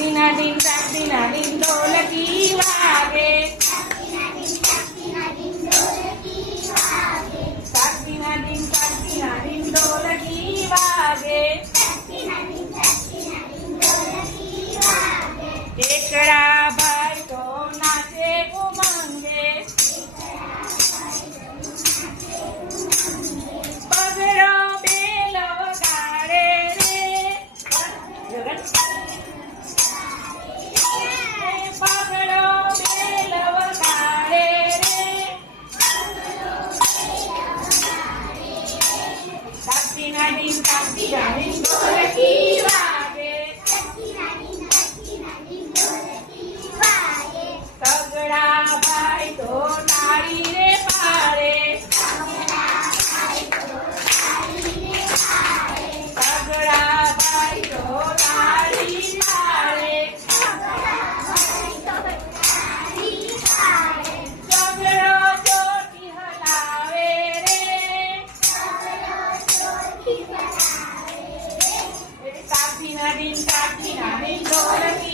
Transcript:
તાકતીના dean ઢોલકી વાગે. તાકતીના dean ઢોલકી વાગે. ટેકરા ભાઈ તો નાચે ઉમંગે. પગડો બેલ વગાડે રે. પગડો બેલ વગાડે રે. તાકતીના ડીન ઢોલકી વાગે. સગડા ભાઈ તો તાળી રે પાડે. સગડા ભાઈ તો તાળી પાડે. સગડો ચોટી હલાવે રે. તાકતીના ડીન ઢોલકી